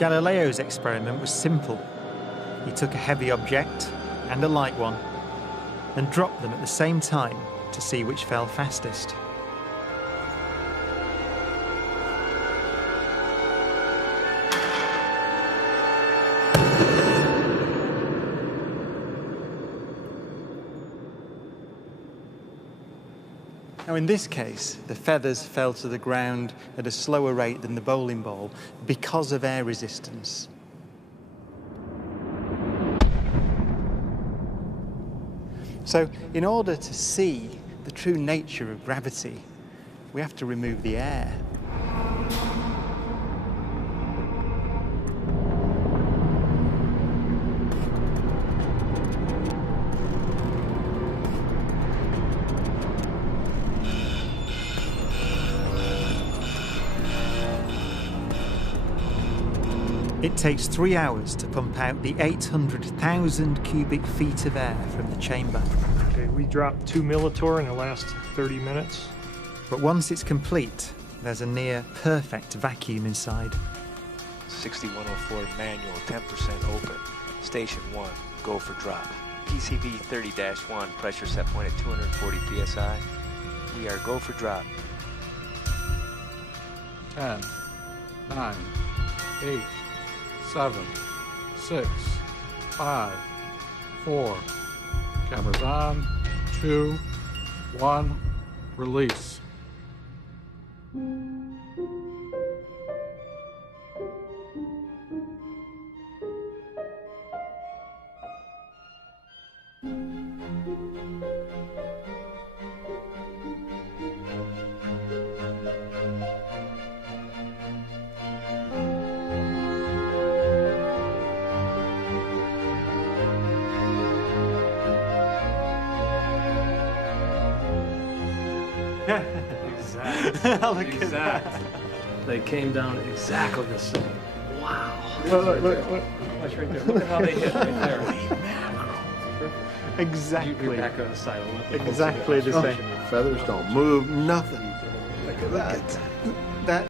Galileo's experiment was simple. He took a heavy object and a light one and dropped them at the same time to see which fell fastest. Now in this case, the feathers fell to the ground at a slower rate than the bowling ball because of air resistance. So in order to see the true nature of gravity, we have to remove the air. It takes 3 hours to pump out the 800,000 cubic feet of air from the chamber. Okay, we dropped 2 millitorr in the last 30 minutes. But once it's complete, there's a near perfect vacuum inside. 6104 manual, 10% open. Station 1, go for drop. PCV 30-1, pressure set point at 240 psi. We are go for drop. 10, 9, 8, 7, 6, 5, 4. Cameras on. 2, 1. Release. Exactly. Look at that. They came down exactly the same. Wow. Look. Watch right there. Look at how they hit right there. Exactly. You're back on the side. Exactly the same. Feathers don't move, nothing. Look at that.